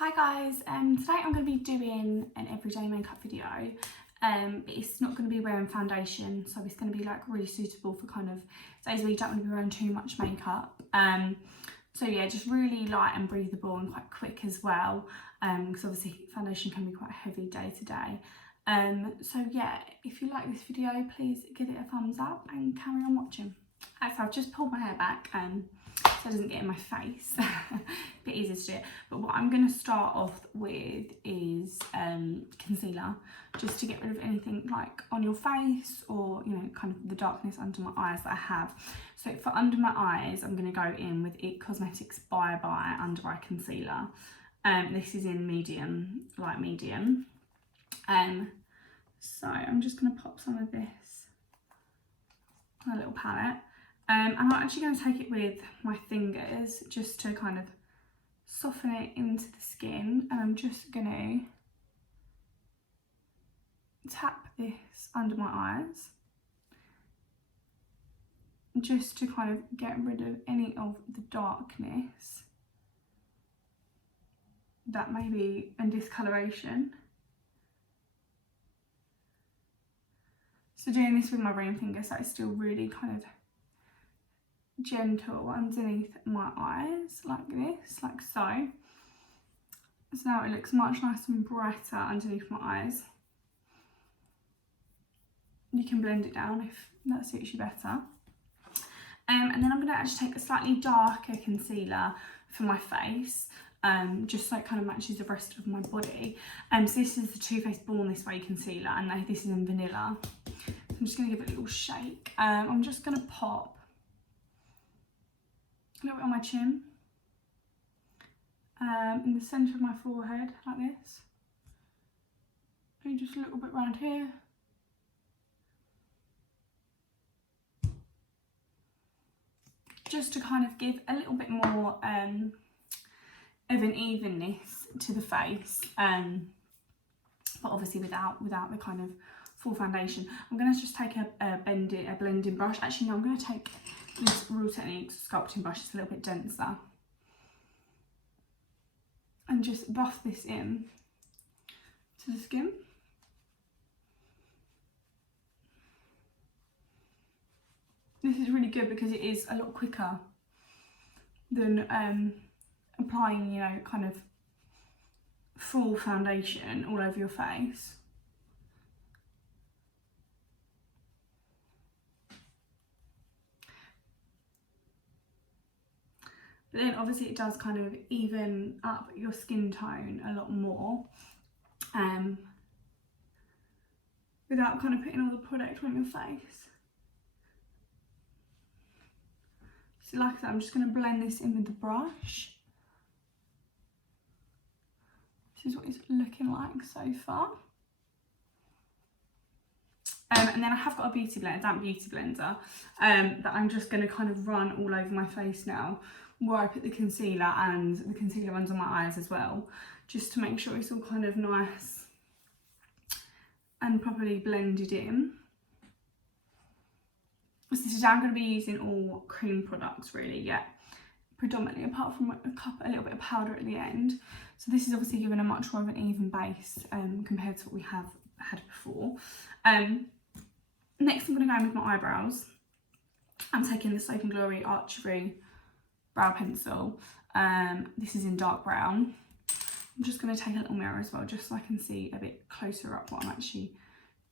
Hi guys, today I'm going to be doing an everyday makeup video. It's not going to be wearing foundation, so it's going to be like really suitable for kind of days where you don't want to be wearing too much makeup. So yeah, just really light and breathable and quite quick as well, because obviously foundation can be quite heavy day to day. So yeah, if you like this video, please give it a thumbs up and carry on watching. So I've just pulled my hair back so it doesn't get in my face. A bit easier to do it. But what I'm going to start off with is concealer, just to get rid of anything like on your face or, you know, kind of the darkness under my eyes that I have. So for under my eyes, I'm going to go in with IT Cosmetics Bye Bye Under Eye Concealer. This is in medium, light medium. So I'm just going to pop some of this on a little palette. And I'm actually going to take it with my fingers just to kind of soften it into the skin, and I'm just going to tap this under my eyes just to kind of get rid of any of the darkness that may be and discoloration. So doing this with my ring finger, so it's still really kind of gentle underneath my eyes, like this, like so. So now it looks much nicer and brighter underneath my eyes. You can blend it down if that suits you better. And then I'm going to actually take a slightly darker concealer for my face, just so it kind of matches the rest of my body. So this is the Too Faced Born This Way concealer, and this is in vanilla. I'm just going to give it a little shake. I'm just going to pop a little bit on my chin, in the centre of my forehead, like this, and just a little bit around here. Just to kind of give a little bit more of an evenness to the face, but obviously without the kind of full foundation. I'm going to just take a blending brush. Actually no, I'm going to take this Real Techniques sculpting brush. It's a little bit denser, and just buff this in to the skin. This is really good because it is a lot quicker than applying, you know, kind of full foundation all over your face. But then obviously it does kind of even up your skin tone a lot more, without kind of putting all the product on your face. So like I said, I'm just going to blend this in with the brush. This is what it's looking like so far. And then I have got a beauty blender, damp beauty blender, that I'm just going to kind of run all over my face now, where I put the concealer, and the concealer runs on my eyes as well, just to make sure it's all kind of nice and properly blended in. So today I'm going to be using all cream products really, yeah, predominantly, apart from a little bit of powder at the end. So this is obviously giving a much more of an even base compared to what we have had before. Next I'm going to go in with my eyebrows. I'm taking the Soap & Glory Archery brow pencil. This is in dark brown. I'm just going to take a little mirror as well, just so I can see a bit closer up what I'm actually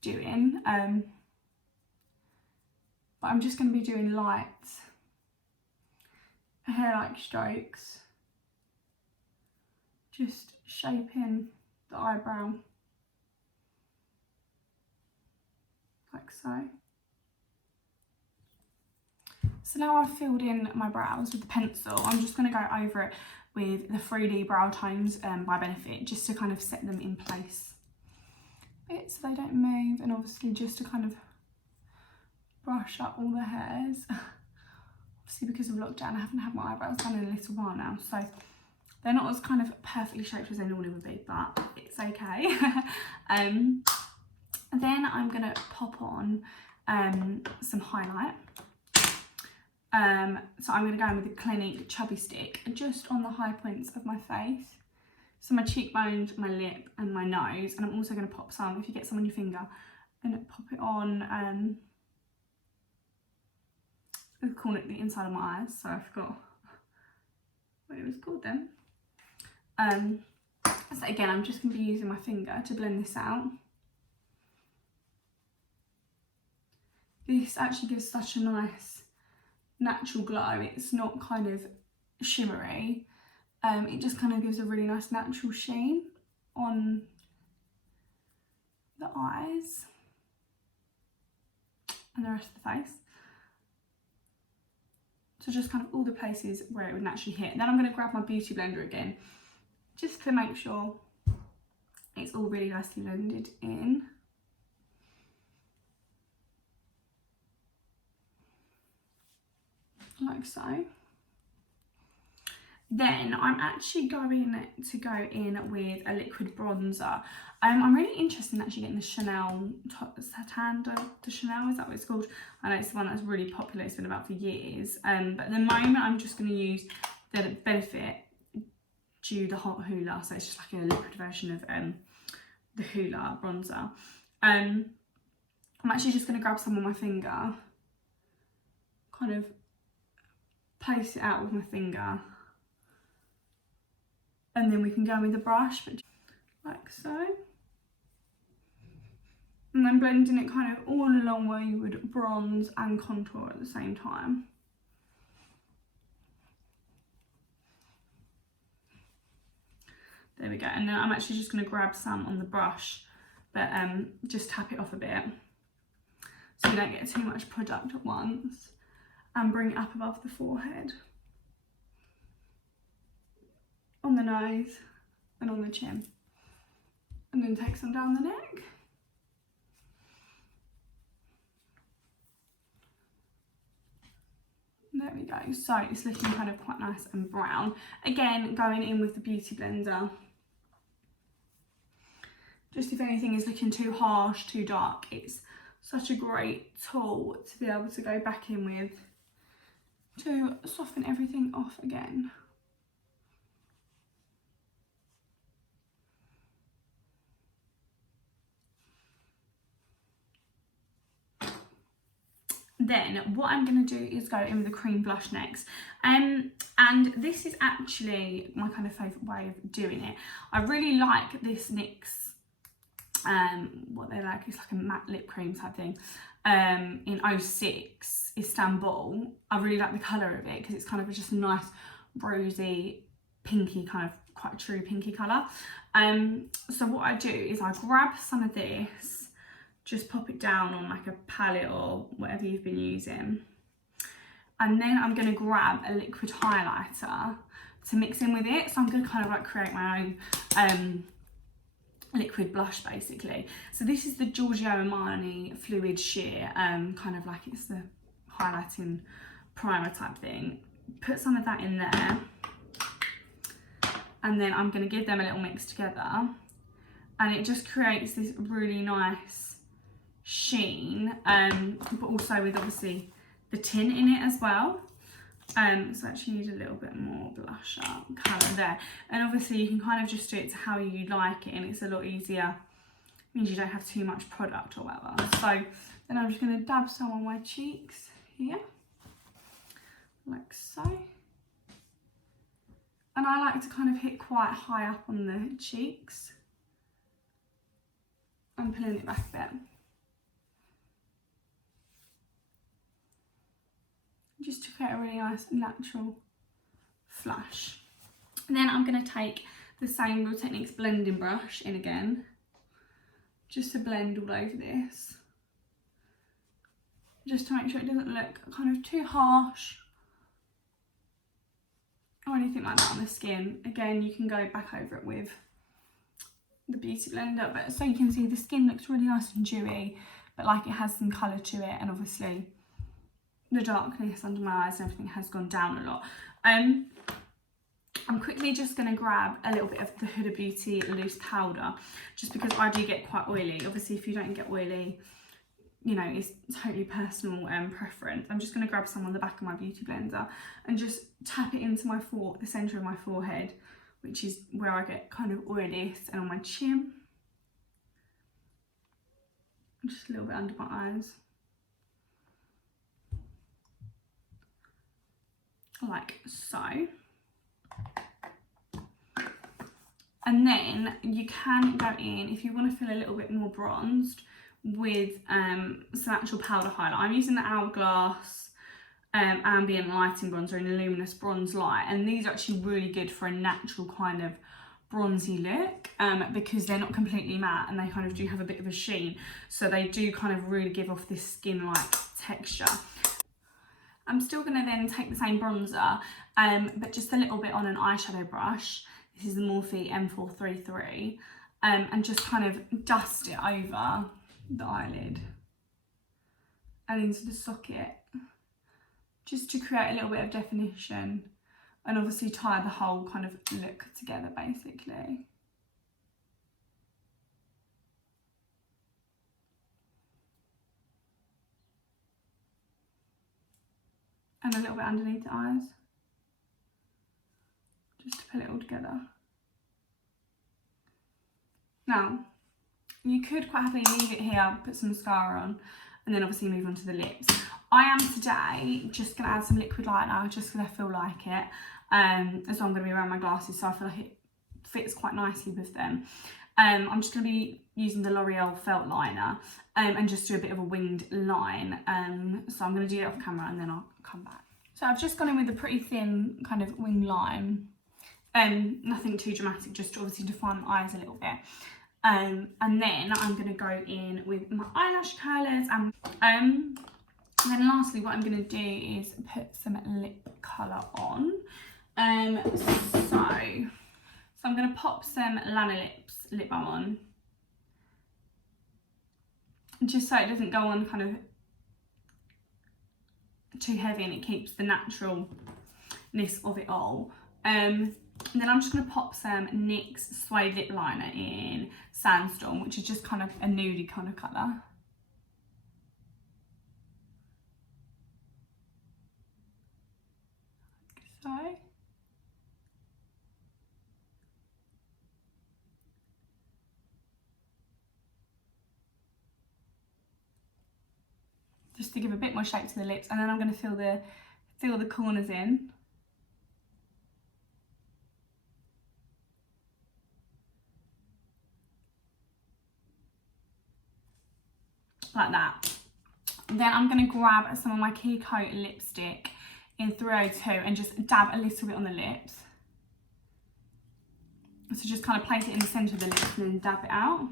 doing. But I'm just going to be doing light hair-like strokes, just shaping the eyebrow like so. So now I've filled in my brows with the pencil, I'm just going to go over it with the 3D Brow Tones by Benefit, just to kind of set them in place a bit so they don't move, and obviously just to kind of brush up all the hairs. Obviously because of lockdown I haven't had my eyebrows done in a little while now, so they're not as kind of perfectly shaped as they normally would be, but it's okay. Then I'm going to pop on some highlight. So I'm going to go in with the Clinique Chubby Stick just on the high points of my face, So my cheekbones, my lip and my nose, and I'm also going to pop some, if you get some on your finger, and pop it on the corner, the inside of my eyes. So I forgot what it was called then. So again, I'm just going to be using my finger to blend this out. This actually gives such a nice natural glow. It's not kind of shimmery. It just kind of gives a really nice natural sheen on the eyes and the rest of the face. So just kind of all the places where it would naturally hit. And then I'm going to grab my beauty blender again, just to make sure it's all really nicely blended in. Like so. Then I'm actually going to go in with a liquid bronzer. I'm really interested in actually getting the Chanel Satin de Chanel, is that what it's called? I know it's the one that's really popular, it's been about for years. But at the moment I'm just going to use the Benefit Dew the Hot Hoola, so it's just like a liquid version of the Hoola bronzer. I'm actually just going to grab some on my finger, kind of place it out with my finger, and then we can go with the brush, but like so. And then blending it kind of all along where you would bronze and contour at the same time. There we go. And then I'm actually just going to grab some on the brush, but just tap it off a bit so you don't get too much product at once, and bring it up above the forehead, on the nose and on the chin, and then take some down the neck. There we go. So it's looking kind of quite nice and brown. Again, going in with the beauty blender. Just if anything is looking too harsh, too dark, it's such a great tool to be able to go back in with to soften everything off again. Then what I'm going to do is go in with the cream blush next, and this is actually my kind of favourite way of doing it. I really like this NYX, what they like, it's like a matte lip cream type thing, in 06 Istanbul. I really like the colour of it because it's kind of just a nice rosy pinky, kind of quite a true pinky colour. So what I do is I grab some of this, just pop it down on like a palette or whatever you've been using. And then I'm going to grab a liquid highlighter to mix in with it. So I'm going to kind of like create my own liquid blush basically. So this is the Giorgio Armani Fluid Sheer, kind of like it's the highlighting primer type thing. Put some of that in there. And then I'm going to give them a little mix together. And it just creates this really nice sheen, but also with obviously the tint in it as well. So I actually need a little bit more blush up colour there. And obviously you can kind of just do it to how you like it, and it's a lot easier. It means you don't have too much product or whatever. So then I'm just going to dab some on my cheeks here, like so. And I like to kind of hit quite high up on the cheeks. I'm pulling it back a bit, just to create a really nice natural flash. And then I'm going to take the same Real Techniques blending brush in again, just to blend all over this, just to make sure it doesn't look kind of too harsh or anything like that on the skin. Again, you can go back over it with the beauty blender, but so you can see the skin looks really nice and dewy, but like it has some colour to it, and obviously the darkness under my eyes and everything has gone down a lot. I'm quickly just going to grab a little bit of the Huda Beauty loose powder, just because I do get quite oily. Obviously if you don't get oily, you know, it's totally personal preference. I'm just going to grab some on the back of my beauty blender and just tap it into my the centre of my forehead which is where I get kind of all of this, and on my chin. Just a little bit under my eyes. Like so. And then you can go in, if you want to feel a little bit more bronzed, with some actual powder highlight. I'm using the Hourglass Ambient Lighting Bronzer in a Luminous Bronze Light, and these are actually really good for a natural kind of bronzy look, because they're not completely matte and they kind of do have a bit of a sheen, so they do kind of really give off this skin-like texture. I'm still going to then take the same bronzer, but just a little bit on an eyeshadow brush. This is the Morphe M433, and just kind of dust it over the eyelid and into the socket, just to create a little bit of definition and obviously tie the whole kind of look together, basically. And a little bit underneath the eyes, just to pull it all together. Now, you could quite happily leave it here, put some mascara on, and then obviously move on to the lips. I am today just going to add some liquid liner, just because I feel like it. As well, I'm going to be wearing my glasses, so I feel like it fits quite nicely with them. I'm just going to be using the L'Oreal Felt Liner, and just do a bit of a winged line. So I'm going to do it off camera and then I'll come back. So I've just gone in with a pretty thin kind of wing line. Nothing too dramatic, just to obviously define my eyes a little bit. And then I'm going to go in with my eyelash curlers, and then lastly what I'm going to do is put some lip colour on. So I'm going to pop some Lana Lips lip balm on, just so it doesn't go on kind of too heavy and it keeps the naturalness of it all. And then I'm just going to pop some NYX Suede Lip Liner in Sandstorm, which is just kind of a nudie kind of colour. So. Just to give a bit more shape to the lips, and then I'm going to fill the corners in. Like that. Then I'm going to grab some of my Kiko lipstick in 302 and just dab a little bit on the lips. So just kind of place it in the centre of the lips and then dab it out.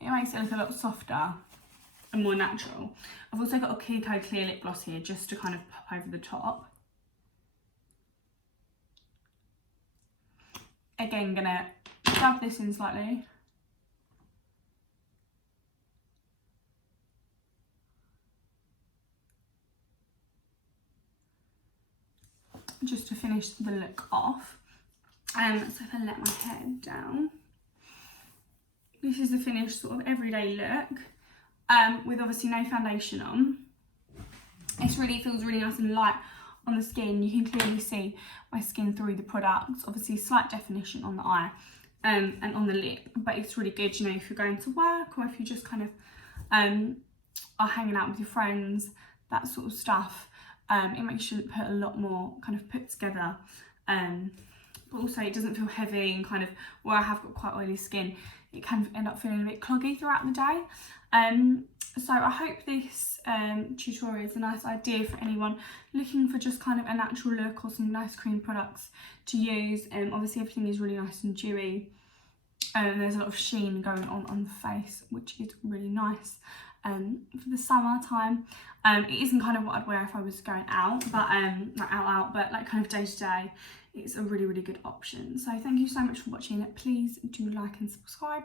It makes it look a lot softer and more natural. I've also got a Kiko clear lip gloss here just to kind of pop over the top. Again, gonna dab this in slightly. Just to finish the look off. So if I let my head down, this is the finished sort of everyday look, with obviously no foundation on. It really feels really nice and light on the skin. You can clearly see my skin through the products. Obviously slight definition on the eye and on the lip, but it's really good, you know, if you're going to work or if you just kind of are hanging out with your friends, that sort of stuff. It makes you put a lot more kind of put together, but also it doesn't feel heavy, and kind of where I have got quite oily skin, it can end up feeling a bit cloggy throughout the day. So I hope this tutorial is a nice idea for anyone looking for just kind of a natural look or some nice cream products to use. Obviously everything is really nice and dewy, and there's a lot of sheen going on the face, which is really nice for the summer time. It isn't kind of what I'd wear if I was going out, but like out, but like kind of day to day, it's a really, really good option. So thank you so much for watching. Please do like and subscribe,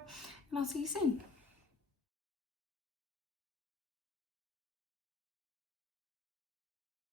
and I'll see you soon.